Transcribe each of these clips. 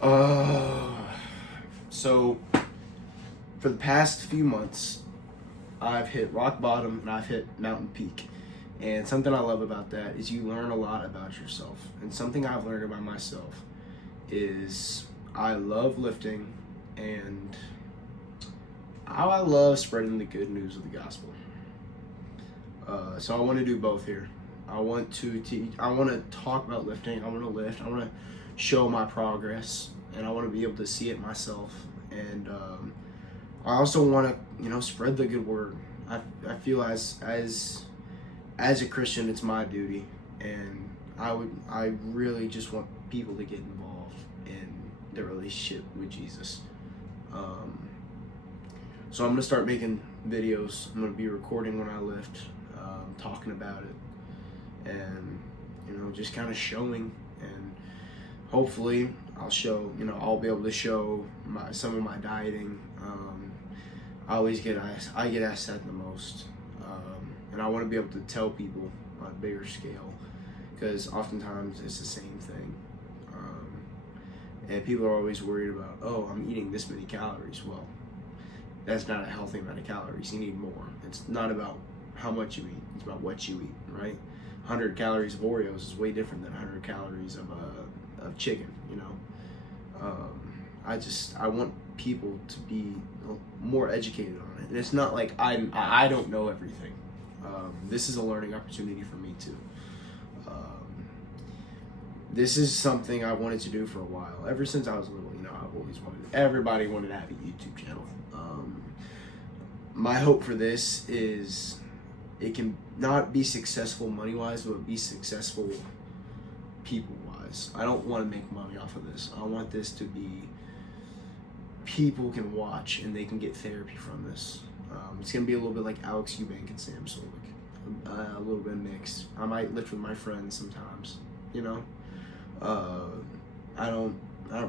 Uh, so for the past few months, I've hit rock bottom and I've hit mountain peak. And something I love about that is you learn a lot about yourself. And something I've learned about myself is I love lifting and I love spreading the good news of the gospel. So I want to do both here. I want to teach. I want to talk about lifting. I want to lift. I want to show my progress, and I want to be able to see it myself. And I also want to, spread the good word. I feel as a Christian, it's my duty, and I really just want people to get involved in their relationship with Jesus. So I'm gonna start making videos. I'm gonna be recording when I lift, talking about it, and just kind of showing, and hopefully I'll be able to show some of my dieting. I get asked that the most, and I want to be able to tell people on a bigger scale, because oftentimes it's the same thing, and people are always worried about, oh, I'm eating this many calories. Well, that's not a healthy amount of calories. You need more. It's not about how much you eat. It's about what you eat, right? 100 calories of Oreos is way different than 100 calories of chicken, I want people to be more educated on it. And it's not like I don't know everything. This is a learning opportunity for me too. This is something I wanted to do for a while. Ever since I was little, I've always everybody wanted to have a YouTube channel. My hope for this is it can not be successful money-wise, but be successful people-wise. I don't want to make money off of this. I want this to be people can watch and they can get therapy from this. It's going to be a little bit like Alex Eubank and Sam Solik. A little bit mixed. I might lift with my friends sometimes, I don't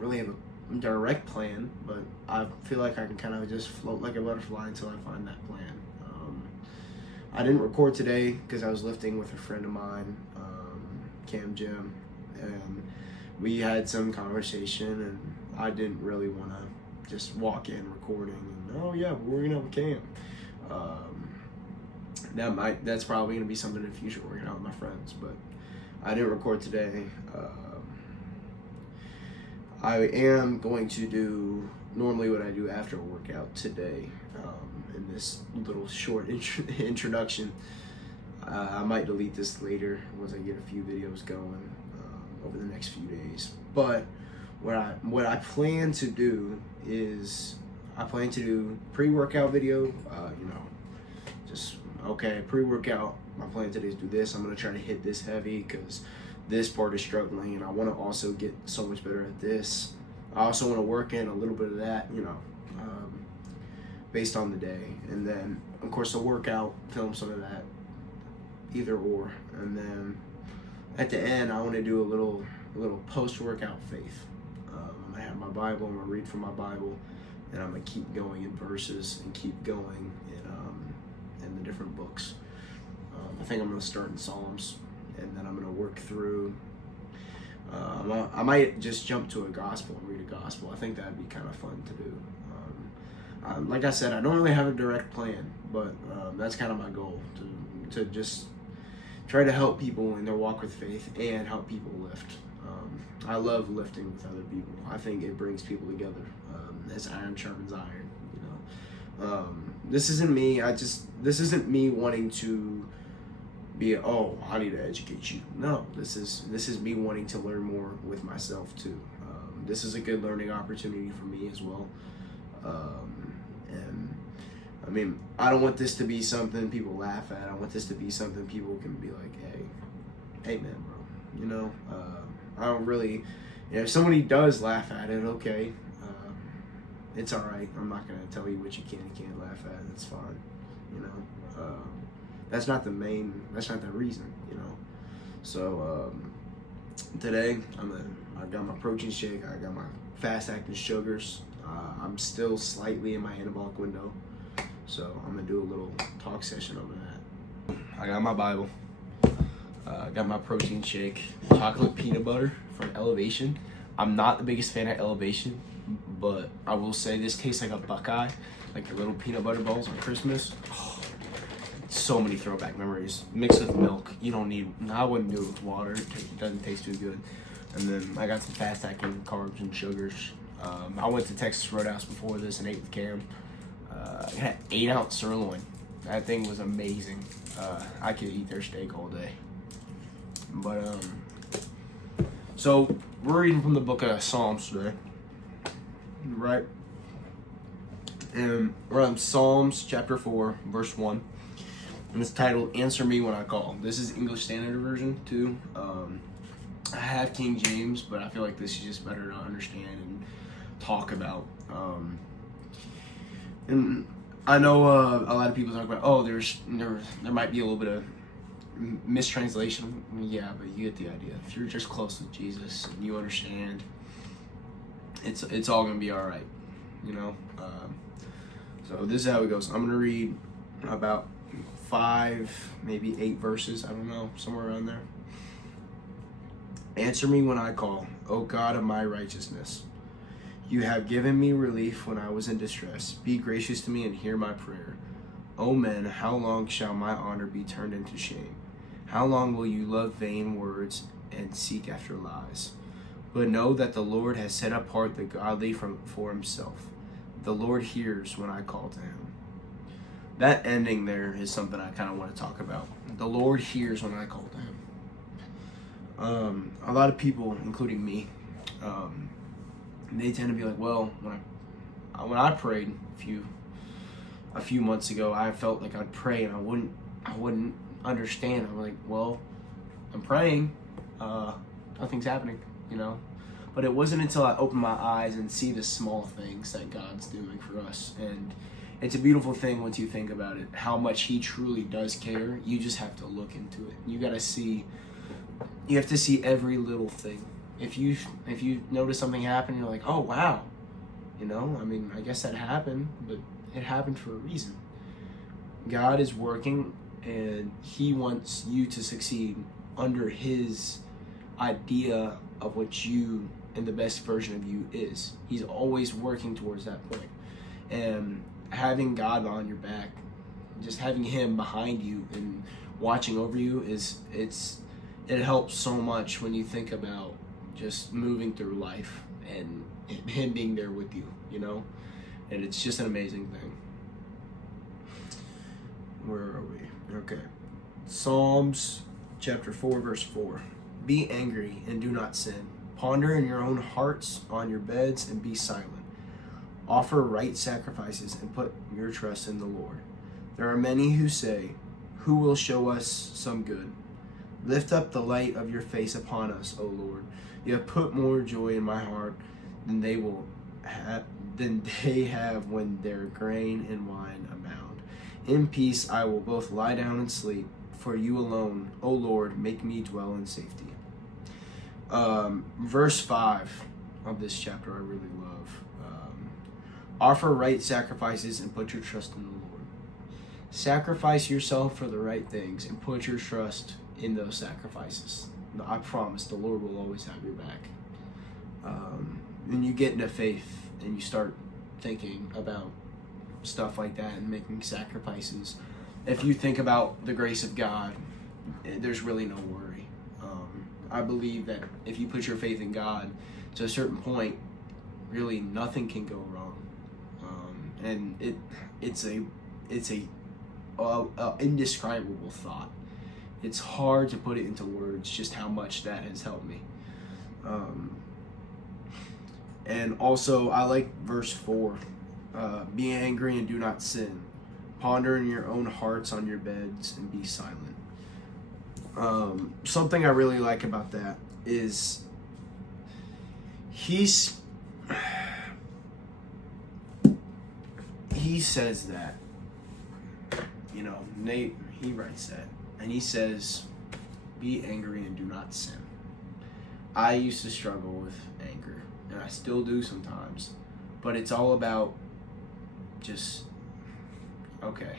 really have a direct plan, but I feel like I can kind of just float like a butterfly until I find that plan. I didn't record today because I was lifting with a friend of mine, Cam Jim, and we had some conversation, and I didn't really want to just walk in recording and, oh yeah, we're gonna have a Cam. That's probably gonna be something in the future, working out with my friends, but I didn't record today. I am going to do normally what I do after a workout today, in this little short introduction. I might delete this later once I get a few videos going over the next few days. But what I plan to do is I plan to do pre-workout video. Pre-workout. My plan today is do this. I'm gonna try to hit this heavy because this part is struggling, and I want to also get so much better at this. I also want to work in a little bit of that, based on the day, and then of course the workout, film some of that, either or, and then at the end I want to do a little post-workout faith. I'm gonna have my Bible. I'm gonna read from my Bible, and I'm gonna keep going in verses and keep going in the different books. I think I'm gonna start in Psalms, and then I'm going to work through, I might just jump to a gospel and read a gospel. I think that would be kind of fun to do. Like I said, I don't really have a direct plan, but that's kind of my goal, to just try to help people in their walk with faith and help people lift. I love lifting with other people. I think it brings people together, as iron sharpens iron. This isn't me. This isn't me wanting to be, oh, I need to educate you. No, this is me wanting to learn more with myself too. This is a good learning opportunity for me as well. And I mean, I don't want this to be something people laugh at. I want this to be something people can be like, hey man, bro. I don't really, if somebody does laugh at it, okay. It's all right. I'm not gonna tell you what you can and can't laugh at. It's fine. That's not the reason, So today I got my protein shake. I got my fast-acting sugars. I'm still slightly in my anabolic window, so I'm gonna do a little talk session over that. I got my Bible. I got my protein shake, chocolate peanut butter from Elevation. I'm not the biggest fan of Elevation, but I will say this tastes like a Buckeye, like the little peanut butter balls on Christmas. Oh, so many throwback memories. Mixed with milk. You don't need, I wouldn't do it with water. It doesn't taste too good. And then I got some fast acting carbs and sugars. I went to Texas Roadhouse before this and ate with Cam. I had 8-ounce sirloin. That thing was amazing. I could eat their steak all day. But, so we're reading from the book of Psalms today, right? And we're on Psalms chapter 4, verse 1. And it's titled, Answer Me When I Call. This is English Standard Version, too. I have King James, but I feel like this is just better to understand and talk about. And I know a lot of people talk about, oh, there might be a little bit of mistranslation. Yeah, but you get the idea. If you're just close with Jesus and you understand, it's all gonna be all right, you know. So this is how it goes. I'm gonna read about 5, maybe 8 verses. I don't know, somewhere around there. Answer me when I call, O God of my righteousness. You have given me relief when I was in distress. Be gracious to me and hear my prayer. O men, how long shall my honor be turned into shame? How long will you love vain words and seek after lies? But know that the Lord has set apart the godly for himself. The Lord hears when I call to him. That ending there is something I kind of want to talk about. The Lord hears when I call to him. A lot of people, including me, they tend to be like, well, when I prayed a few months ago, I felt like I'd pray and I wouldn't understand. I'm like, well, I'm praying, nothing's happening, you know. But it wasn't until I opened my eyes and see the small things that God's doing for us, and it's a beautiful thing once you think about it, how much He truly does care. You just have to look into it. You have to see every little thing. If you notice something happen, you're like, oh wow, you know, I mean, I guess that happened, but it happened for a reason. God is working, and He wants you to succeed under His idea of what you and the best version of you is. He's always working towards that point. And having God on your back, just having Him behind you and watching over you it helps so much when you think about just moving through life and Him being there with you, you know? And it's just an amazing thing. Where are we? Okay. Psalms chapter 4, verse 4. Be angry and do not sin. Ponder in your own hearts on your beds and be silent. Offer right sacrifices and put your trust in the Lord. There are many who say, who will show us some good? Lift up the light of your face upon us, O Lord. You have put more joy in my heart than they have when their grain and wine abound. In peace I will both lie down and sleep, for you alone, O Lord, make me dwell in safety. Verse 5 of this chapter I really love. Offer right sacrifices and put your trust in the Lord. Sacrifice yourself for the right things and put your trust in those sacrifices. I promise the Lord will always have your back. When you get into faith and you start thinking about stuff like that and making sacrifices, if you think about the grace of God, there's really no worry. I believe that if you put your faith in God to a certain point, really nothing can go wrong. And it's a indescribable thought. It's hard to put it into words just how much that has helped me. And also I like verse 4. Be angry and do not sin. Ponder in your own hearts on your beds and be silent. Something I really like about that is he says that, you know, Nate, he writes that, and he says, be angry and do not sin. I used to struggle with anger, and I still do sometimes, but it's all about just, okay,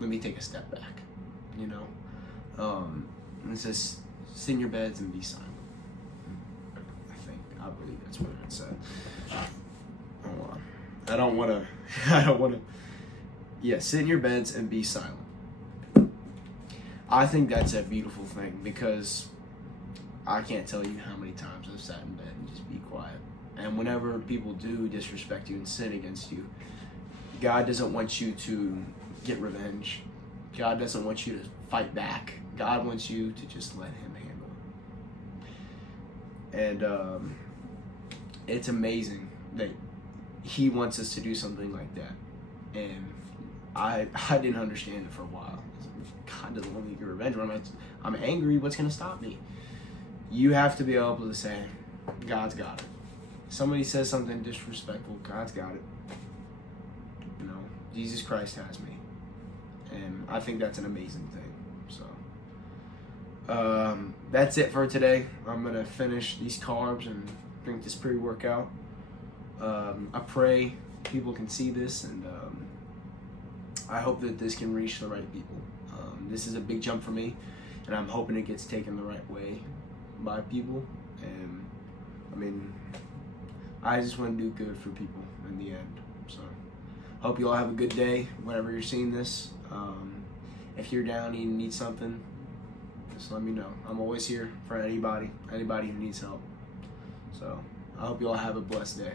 let me take a step back, you know? It says, sit in your beds and be silent. I think I believe that's what it said. Hold on. I don't want to. Yeah, sit in your beds and be silent. I think that's a beautiful thing, because I can't tell you how many times I've sat in bed and just be quiet. And whenever people do disrespect you and sin against you, God doesn't want you to get revenge. God doesn't want you to fight back. God wants you to just let him handle it. And it's amazing that he wants us to do something like that. And I didn't understand it for a while. God doesn't want me to get revenge. When I'm angry, what's going to stop me? You have to be able to say, God's got it. Somebody says something disrespectful, God's got it. You know, Jesus Christ has me. And I think that's an amazing thing. So, that's it for today. I'm going to finish these carbs and drink this pre-workout. I pray people can see this, and I hope that this can reach the right people. This is a big jump for me, and I'm hoping it gets taken the right way by people. And I mean, I just want to do good for people in the end. So hope you all have a good day whenever you're seeing this. If you're down and you need something, just let me know. I'm always here for anybody who needs help. So I hope you all have a blessed day.